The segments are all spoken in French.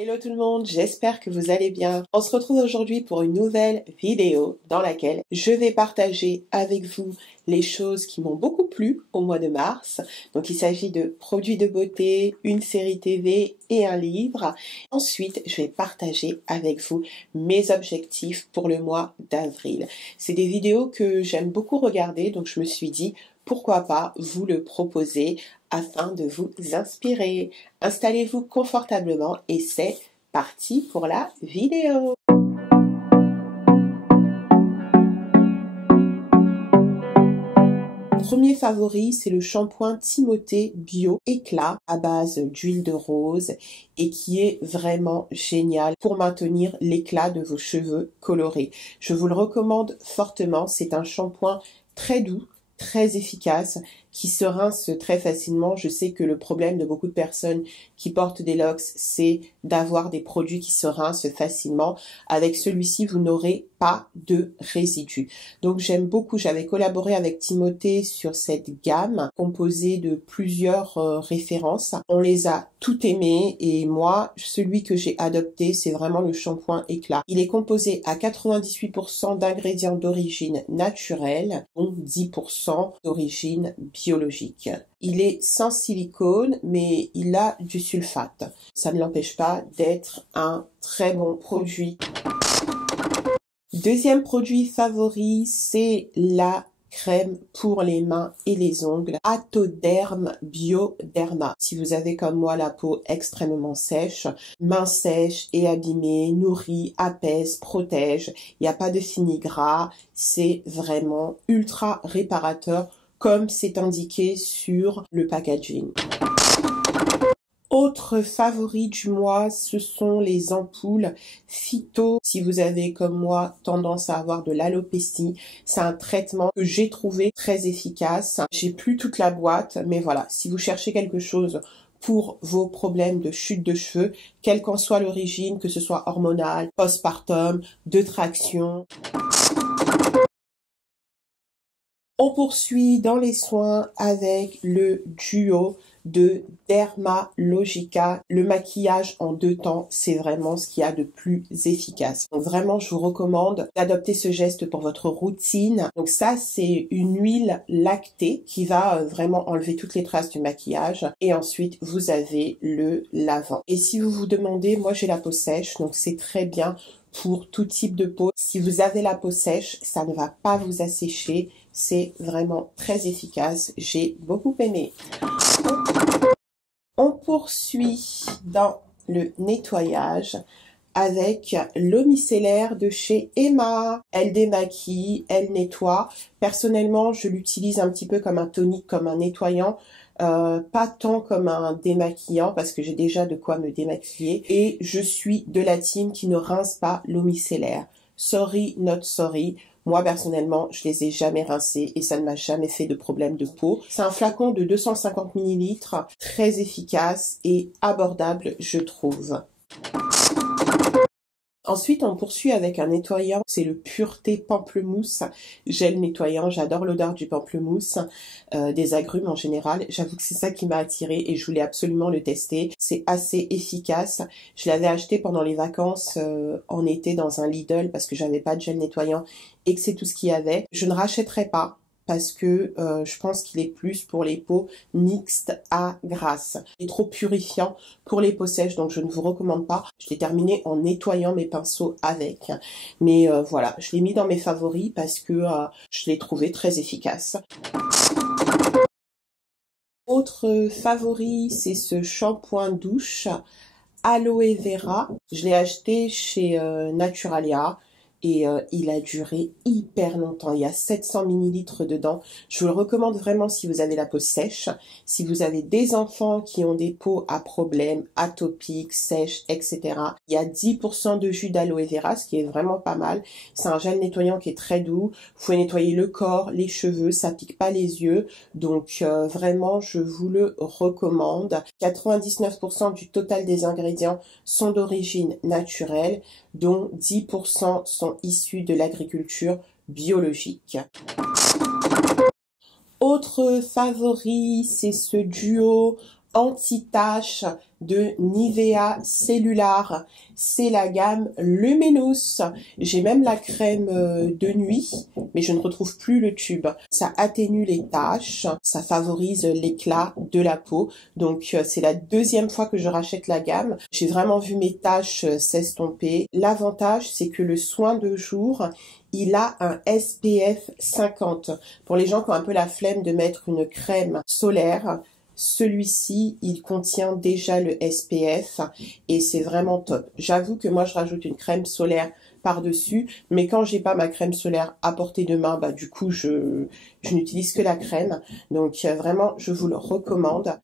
Hello tout le monde, j'espère que vous allez bien. On se retrouve aujourd'hui pour une nouvelle vidéo dans laquelle je vais partager avec vous les choses qui m'ont beaucoup plu au mois de mars. Donc il s'agit de produits de beauté, une série TV et un livre. Ensuite, je vais partager avec vous mes objectifs pour le mois d'avril. C'est des vidéos que j'aime beaucoup regarder, donc je me suis dit pourquoi pas vous le proposer afin de vous inspirer. Installez-vous confortablement et c'est parti pour la vidéo. Premier favori, c'est le shampoing Timothée Bio Éclat à base d'huile de rose et qui est vraiment génial pour maintenir l'éclat de vos cheveux colorés. Je vous le recommande fortement, c'est un shampoing très doux, très efficace, qui se rince très facilement. Je sais que le problème de beaucoup de personnes qui portent des locks, c'est d'avoir des produits qui se rincent facilement. Avec celui-ci, vous n'aurez pas de résidus. Donc j'aime beaucoup, j'avais collaboré avec Timothée sur cette gamme composée de plusieurs références. On les a toutes aimées et moi, celui que j'ai adopté, c'est vraiment le shampoing Éclat. Il est composé à 98% d'ingrédients d'origine naturelle, dont 10% d'origine biologique. Il est sans silicone, mais il a du sulfate. Ça ne l'empêche pas d'être un très bon produit. Deuxième produit favori, c'est la crème pour les mains et les ongles Atoderm Bioderma. Si vous avez comme moi la peau extrêmement sèche, mains sèches et abîmées, nourrit, apaise, protège, il n'y a pas de fini gras, c'est vraiment ultra réparateur comme c'est indiqué sur le packaging. Autre favori du mois, ce sont les ampoules Phyto. Si vous avez comme moi tendance à avoir de l'alopécie, c'est un traitement que j'ai trouvé très efficace. J'ai plus toute la boîte, mais voilà, si vous cherchez quelque chose pour vos problèmes de chute de cheveux, quelle qu'en soit l'origine, que ce soit hormonale, postpartum, de traction. On poursuit dans les soins avec le duo de Dermalogica. Le maquillage en 2 temps, c'est vraiment ce qu'il y a de plus efficace. Donc vraiment, je vous recommande d'adopter ce geste pour votre routine. Donc ça, c'est une huile lactée qui va vraiment enlever toutes les traces du maquillage. Et ensuite, vous avez le lavant. Et si vous vous demandez, moi j'ai la peau sèche, donc c'est très bien pour tout type de peau. Si vous avez la peau sèche, ça ne va pas vous assécher. C'est vraiment très efficace. J'ai beaucoup aimé. On poursuit dans le nettoyage avec l'eau micellaire de chez Emma. Elle démaquille, elle nettoie. Personnellement, je l'utilise un petit peu comme un tonique, comme un nettoyant. Pas tant comme un démaquillant parce que j'ai déjà de quoi me démaquiller. Et je suis de la team qui ne rince pas l'eau micellaire. Sorry, not sorry. Moi, personnellement, je les ai jamais rincés et ça ne m'a jamais fait de problème de peau. C'est un flacon de 250 ml, très efficace et abordable, je trouve. Ensuite, on poursuit avec un nettoyant, c'est le Pureté Pamplemousse gel nettoyant. J'adore l'odeur du pamplemousse, des agrumes en général. J'avoue que c'est ça qui m'a attirée et je voulais absolument le tester. C'est assez efficace. Je l'avais acheté pendant les vacances en été dans un Lidl parce que j'avais pas de gel nettoyant et que c'est tout ce qu'il y avait. Je ne rachèterai pas parce que je pense qu'il est plus pour les peaux mixtes à grasses. Il est trop purifiant pour les peaux sèches, donc je ne vous recommande pas. Je l'ai terminé en nettoyant mes pinceaux avec. Mais voilà, je l'ai mis dans mes favoris parce que je l'ai trouvé très efficace. Autre favori, c'est ce shampoing douche Aloe Vera. Je l'ai acheté chez Naturalia. Et il a duré hyper longtemps. Il y a 700 ml dedans. Je vous le recommande vraiment si vous avez la peau sèche, si vous avez des enfants qui ont des peaux à problème, atopiques, sèches, etc. Il y a 10% de jus d'aloe vera, ce qui est vraiment pas mal. C'est un gel nettoyant qui est très doux. Vous pouvez nettoyer le corps, les cheveux, ça pique pas les yeux. Donc vraiment, je vous le recommande. 99% du total des ingrédients sont d'origine naturelle, dont 10% sont issus de l'agriculture biologique. Autre favori, c'est ce duo anti-tache de Nivea Cellular. C'est la gamme Luminous. J'ai même la crème de nuit, mais je ne retrouve plus le tube. Ça atténue les taches, ça favorise l'éclat de la peau. Donc c'est la deuxième fois que je rachète la gamme. J'ai vraiment vu mes taches s'estomper. L'avantage, c'est que le soin de jour, il a un SPF 50. Pour les gens qui ont un peu la flemme de mettre une crème solaire, celui-ci, il contient déjà le SPF et c'est vraiment top. J'avoue que moi, je rajoute une crème solaire par-dessus, mais quand j'ai pas ma crème solaire à portée de main, bah du coup, je n'utilise que la crème. Donc vraiment, je vous le recommande.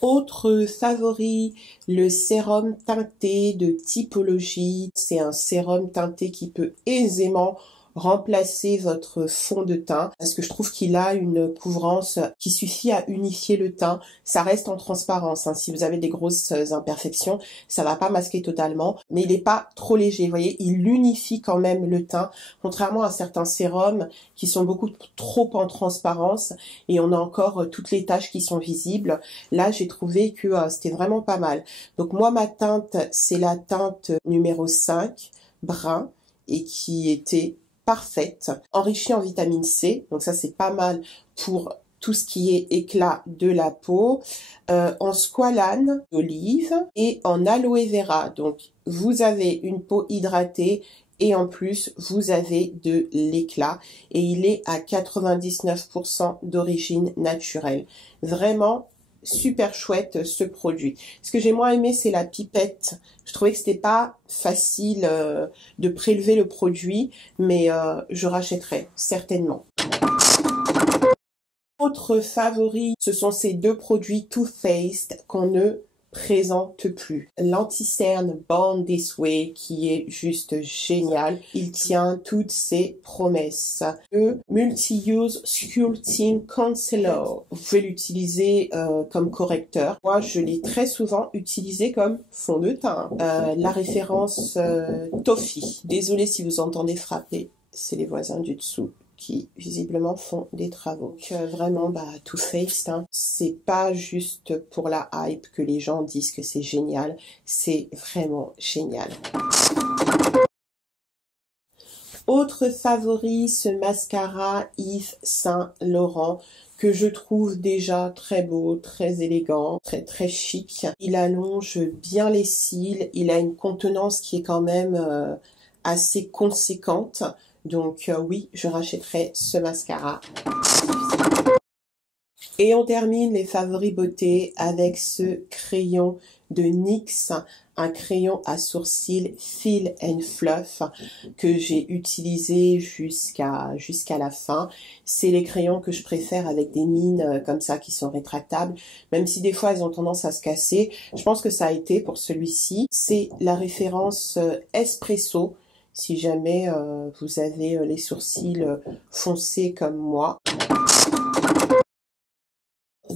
Autre favori, le sérum teinté de Typologie. C'est un sérum teinté qui peut aisément remplacer votre fond de teint parce que je trouve qu'il a une couvrance qui suffit à unifier le teint. Ça reste en transparence, hein. Si vous avez des grosses imperfections, ça va pas masquer totalement, mais il est pas trop léger. Vous voyez, il unifie quand même le teint, contrairement à certains sérums qui sont beaucoup trop en transparence et on a encore toutes les taches qui sont visibles. Là, j'ai trouvé que c'était vraiment pas mal. Donc moi, ma teinte, c'est la teinte numéro 5, brun, et qui était parfaite, enrichie en vitamine C, donc ça c'est pas mal pour tout ce qui est éclat de la peau, en squalane d'olive et en aloe vera. Donc vous avez une peau hydratée et en plus vous avez de l'éclat et il est à 99% d'origine naturelle. Vraiment super chouette ce produit. Ce que j'ai moins aimé, c'est la pipette. Je trouvais que c'était pas facile de prélever le produit, mais je rachèterai certainement. Autre favori, ce sont ces deux produits Too Faced qu'on ne présente plus. L'anti-cerne Born This Way qui est juste génial. Il tient toutes ses promesses. Le Multi-Use Sculpting Concealer. Vous pouvez l'utiliser comme correcteur. Moi, je l'ai très souvent utilisé comme fond de teint. La référence Toffee. Désolée si vous entendez frapper. C'est les voisins du dessous qui visiblement font des travaux. Donc vraiment, Too Faced, hein, c'est pas juste pour la hype que les gens disent que c'est génial, c'est vraiment génial. Autre favori, ce mascara Yves Saint Laurent que je trouve déjà très beau, très élégant, très chic. Il allonge bien les cils, il a une contenance qui est quand même assez conséquente. Donc oui, je rachèterai ce mascara. Et on termine les favoris beauté avec ce crayon de NYX, un crayon à sourcils Fill and Fluff que j'ai utilisé jusqu'à la fin. C'est les crayons que je préfère avec des mines comme ça qui sont rétractables, même si des fois elles ont tendance à se casser. Je pense que ça a été pour celui-ci. C'est la référence Espresso. Si jamais vous avez les sourcils foncés comme moi.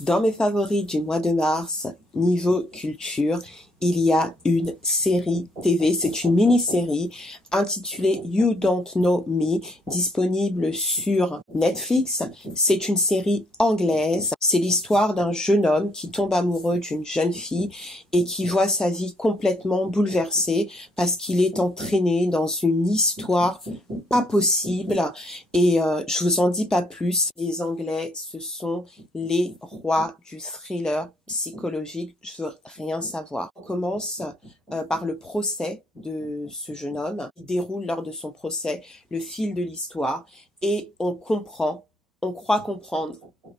Dans mes favoris du mois de mars, niveau culture, il y a une série TV, c'est une mini-série intitulée You Don't Know Me, disponible sur Netflix. C'est une série anglaise. C'est l'histoire d'un jeune homme qui tombe amoureux d'une jeune fille et qui voit sa vie complètement bouleversée parce qu'il est entraîné dans une histoire pas possible. Et je vous en dis pas plus. Les Anglais, ce sont les rois du thriller psychologique. Je veux rien savoir. On commence par le procès de ce jeune homme. Il déroule lors de son procès le fil de l'histoire et on comprend, on croit comprendre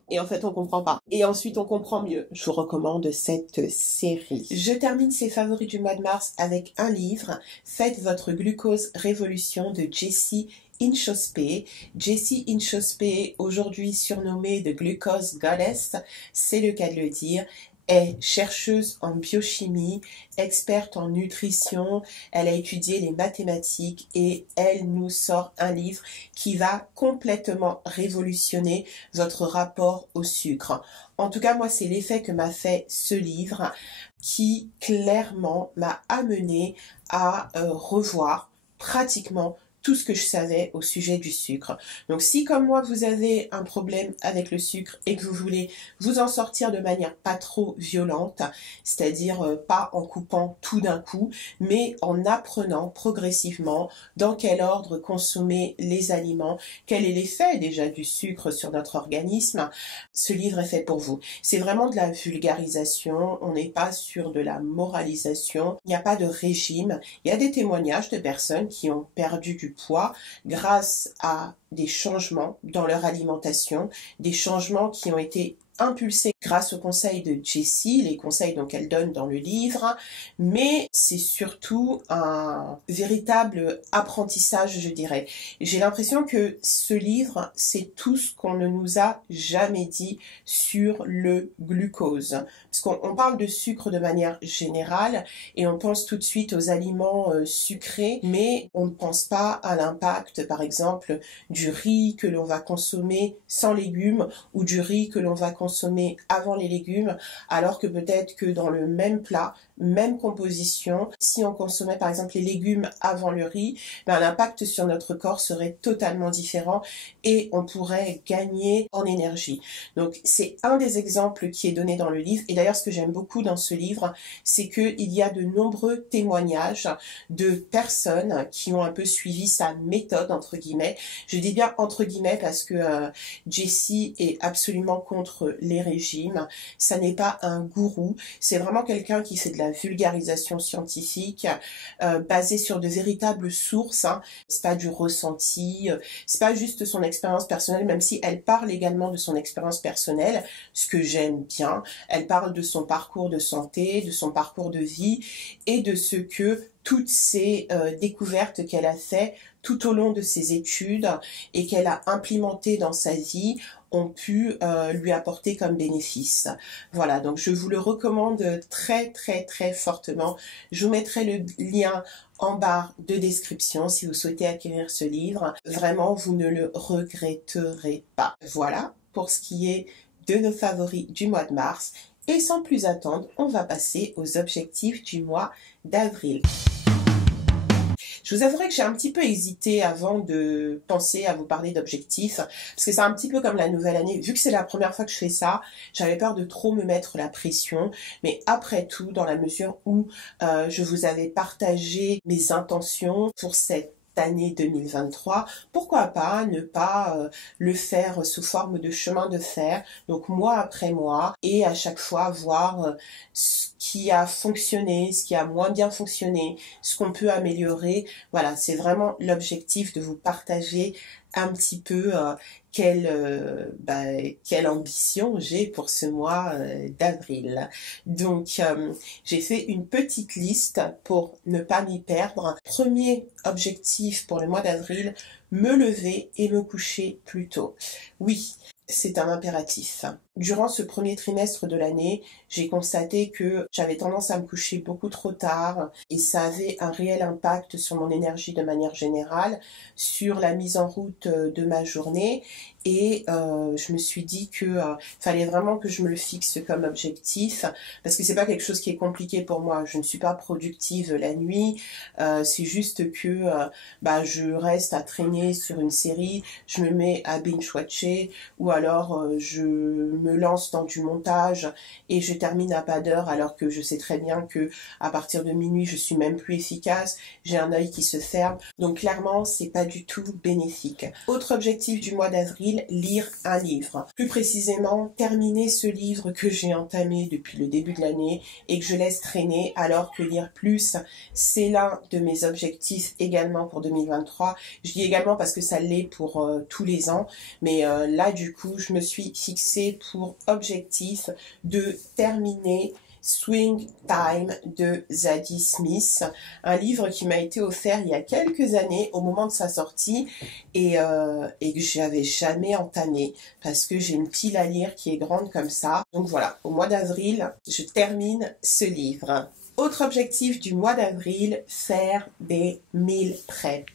et en fait on comprend pas. Et ensuite on comprend mieux. Je vous recommande cette série. Je termine ces favoris du mois de mars avec un livre, Faites votre glucose révolution de Jessie Inchauspé. Jessie Inchauspé, aujourd'hui surnommée The Glucose Goddess, c'est le cas de le dire, est chercheuse en biochimie, experte en nutrition, elle a étudié les mathématiques et elle nous sort un livre qui va complètement révolutionner votre rapport au sucre. En tout cas, moi, c'est l'effet que m'a fait ce livre qui clairement m'a amené à revoir pratiquement tout ce que je savais au sujet du sucre. Donc si comme moi vous avez un problème avec le sucre et que vous voulez vous en sortir de manière pas trop violente, c'est-à-dire pas en coupant tout d'un coup, mais en apprenant progressivement dans quel ordre consommer les aliments, quel est l'effet déjà du sucre sur notre organisme, ce livre est fait pour vous. C'est vraiment de la vulgarisation, on n'est pas sur de la moralisation, il n'y a pas de régime, il y a des témoignages de personnes qui ont perdu du poids grâce à des changements dans leur alimentation, des changements qui ont été impulsée grâce aux conseils de Jessie, les conseils donc qu'elle donne dans le livre, mais c'est surtout un véritable apprentissage, je dirais. J'ai l'impression que ce livre, c'est tout ce qu'on ne nous a jamais dit sur le glucose. Parce qu'on parle de sucre de manière générale et on pense tout de suite aux aliments sucrés, mais on ne pense pas à l'impact, par exemple, du riz que l'on va consommer sans légumes ou du riz que l'on va consommer avant les légumes, alors que peut-être que dans le même plat, même composition, si on consommait par exemple les légumes avant le riz, ben, l'impact sur notre corps serait totalement différent et on pourrait gagner en énergie. Donc c'est un des exemples qui est donné dans le livre. Et d'ailleurs, ce que j'aime beaucoup dans ce livre, c'est qu'il y a de nombreux témoignages de personnes qui ont un peu suivi sa méthode, entre guillemets. Je dis bien entre guillemets parce que Jessie est absolument contre les régimes. Ça n'est pas un gourou, c'est vraiment quelqu'un qui fait de la vulgarisation scientifique basée sur de véritables sources. Hein. C'est pas du ressenti, c'est pas juste son expérience personnelle, même si elle parle également de son expérience personnelle, ce que j'aime bien. Elle parle de son parcours de santé, de son parcours de vie et de ce que toutes ces découvertes qu'elle a fait tout au long de ses études et qu'elle a implémentées dans sa vie ont pu lui apporter comme bénéfice. Voilà, donc je vous le recommande très très très fortement. Je vous mettrai le lien en barre de description si vous souhaitez acquérir ce livre. Vraiment, vous ne le regretterez pas. Voilà pour ce qui est de nos favoris du mois de mars. Et sans plus attendre, on va passer aux objectifs du mois d'avril. Je vous avouerai que j'ai un petit peu hésité avant de penser à vous parler d'objectifs, parce que c'est un petit peu comme la nouvelle année. Vu que c'est la première fois que je fais ça, j'avais peur de trop me mettre la pression. Mais après tout, dans la mesure où je vous avais partagé mes intentions pour cette année 2023, pourquoi pas ne pas le faire sous forme de chemin de fer, donc mois après mois, et à chaque fois voir ce qui a fonctionné, ce qui a moins bien fonctionné, ce qu'on peut améliorer. Voilà, c'est vraiment l'objectif de vous partager un petit peu quelle ambition j'ai pour ce mois d'avril. Donc, j'ai fait une petite liste pour ne pas m'y perdre. Premier objectif pour le mois d'avril, me lever et me coucher plus tôt. Oui, c'est un impératif. Durant ce premier trimestre de l'année, j'ai constaté que j'avais tendance à me coucher beaucoup trop tard et ça avait un réel impact sur mon énergie de manière générale, sur la mise en route de ma journée et je me suis dit que fallait vraiment que je me le fixe comme objectif parce que c'est pas quelque chose qui est compliqué pour moi. Je ne suis pas productive la nuit, c'est juste que je reste à traîner sur une série, je me mets à binge-watcher ou alors je me lance dans du montage et je termine à pas d'heure alors que je sais très bien que à partir de minuit je suis même plus efficace, j'ai un œil qui se ferme, donc clairement c'est pas du tout bénéfique. Autre objectif du mois d'avril, lire un livre. Plus précisément, terminer ce livre que j'ai entamé depuis le début de l'année et que je laisse traîner alors que lire plus, c'est l'un de mes objectifs également pour 2023. Je dis également parce que ça l'est pour tous les ans, mais là du coup je me suis fixée pour objectif de terminer Swing Time de Zadie Smith, un livre qui m'a été offert il y a quelques années au moment de sa sortie et que j'avais jamais entamé parce que j'ai une pile à lire qui est grande comme ça. Donc voilà, au mois d'avril, je termine ce livre. Autre objectif du mois d'avril, faire des meal prep.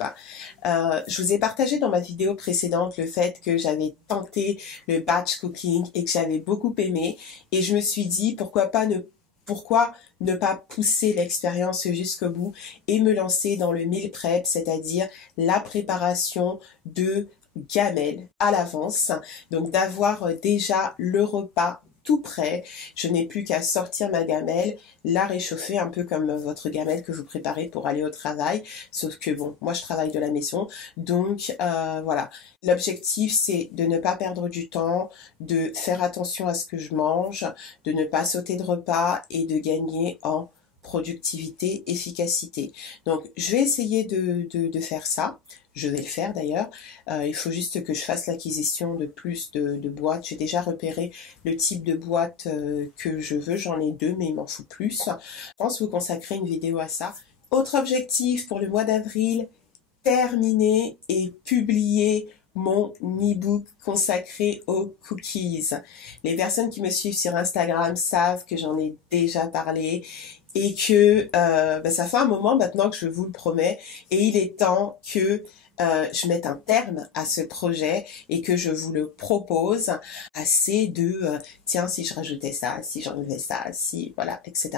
Je vous ai partagé dans ma vidéo précédente le fait que j'avais tenté le batch cooking et que j'avais beaucoup aimé et je me suis dit pourquoi pas ne pourquoi ne pas pousser l'expérience jusqu'au bout et me lancer dans le meal prep, c'est-à-dire la préparation de gamelles à l'avance. Donc d'avoir déjà le repas tout prêt. Je n'ai plus qu'à sortir ma gamelle, la réchauffer un peu comme votre gamelle que vous préparez pour aller au travail. Sauf que bon, moi je travaille de la maison. Donc voilà. L'objectif c'est de ne pas perdre du temps, de faire attention à ce que je mange, de ne pas sauter de repas et de gagner en productivité, efficacité. Donc je vais essayer de faire ça. Je vais le faire d'ailleurs. Il faut juste que je fasse l'acquisition de plus de boîtes. J'ai déjà repéré le type de boîte que je veux. J'en ai 2, mais il m'en faut plus. Je pense vous consacrer une vidéo à ça. Autre objectif pour le mois d'avril, terminer et publier mon e-book consacré aux cookies. Les personnes qui me suivent sur Instagram savent que j'en ai déjà parlé et que ça fait un moment maintenant que je vous le promets et il est temps que je mette un terme à ce projet et que je vous le propose, assez de tiens, si je rajoutais ça, si j'enlevais ça, si voilà, etc.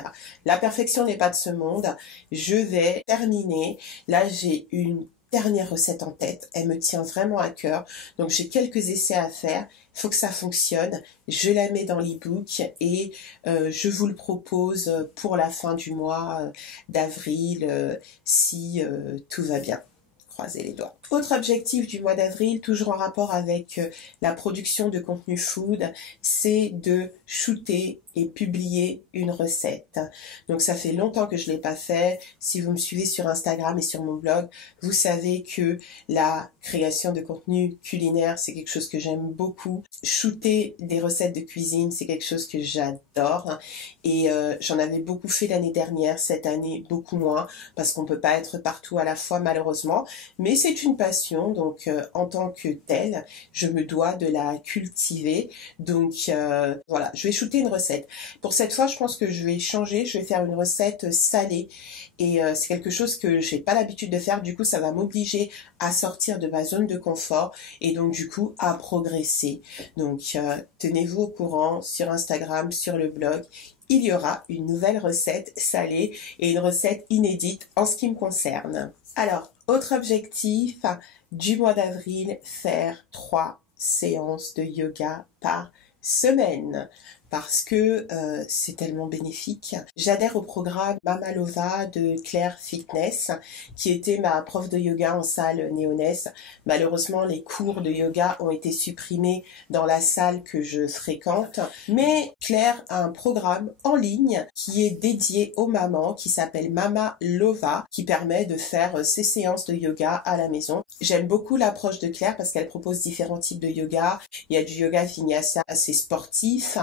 La perfection n'est pas de ce monde. Je vais terminer. Là, j'ai une dernière recette en tête. Elle me tient vraiment à cœur. Donc, j'ai quelques essais à faire. Il faut que ça fonctionne. Je la mets dans l'e-book et je vous le propose pour la fin du mois d'avril si tout va bien. Croisez les doigts. Autre objectif du mois d'avril, toujours en rapport avec la production de contenu food, c'est de shooter et publier une recette. Donc ça fait longtemps que je ne l'ai pas fait. Si vous me suivez sur Instagram et sur mon blog, vous savez que la création de contenu culinaire, c'est quelque chose que j'aime beaucoup. Shooter des recettes de cuisine, c'est quelque chose que j'adore. Et j'en avais beaucoup fait l'année dernière, cette année beaucoup moins, parce qu'on ne peut pas être partout à la fois malheureusement. Mais c'est une passion, donc en tant que telle, je me dois de la cultiver. Donc voilà, je vais shooter une recette. Pour cette fois, je pense que je vais changer, je vais faire une recette salée. Et c'est quelque chose que j'ai pas l'habitude de faire, du coup ça va m'obliger à sortir de ma zone de confort et donc du coup à progresser. Donc tenez-vous au courant sur Instagram, sur le blog. Il y aura une nouvelle recette salée et une recette inédite en ce qui me concerne. Alors, autre objectif du mois d'avril, faire 3 séances de yoga par semaine parce que c'est tellement bénéfique. J'adhère au programme Mama Lova de Claire Fitness, qui était ma prof de yoga en salle Néonesse. Malheureusement, les cours de yoga ont été supprimés dans la salle que je fréquente, mais Claire a un programme en ligne qui est dédié aux mamans, qui s'appelle Mama Lova, qui permet de faire ces séances de yoga à la maison. J'aime beaucoup l'approche de Claire parce qu'elle propose différents types de yoga. Il y a du yoga vinyasa assez sportif,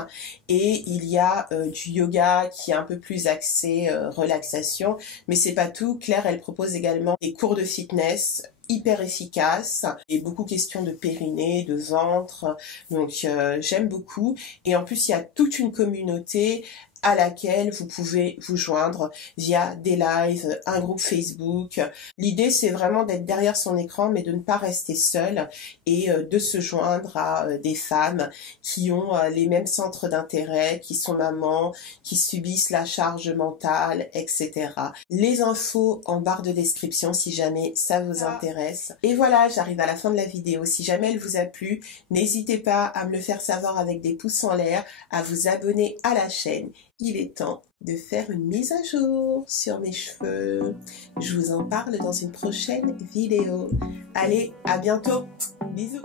et il y a du yoga qui est un peu plus axé relaxation, mais c'est pas tout. Claire, elle propose également des cours de fitness hyper efficaces et beaucoup question de périnée, de ventre, donc j'aime beaucoup. Et en plus, il y a toute une communauté à laquelle vous pouvez vous joindre via des lives, un groupe Facebook. L'idée, c'est vraiment d'être derrière son écran, mais de ne pas rester seul et de se joindre à des femmes qui ont les mêmes centres d'intérêt, qui sont mamans, qui subissent la charge mentale, etc. Les infos en barre de description si jamais ça vous intéresse. Et voilà, j'arrive à la fin de la vidéo. Si jamais elle vous a plu, n'hésitez pas à me le faire savoir avec des pouces en l'air, à vous abonner à la chaîne. Il est temps de faire une mise à jour sur mes cheveux. Je vous en parle dans une prochaine vidéo. Allez, à bientôt. Bisous.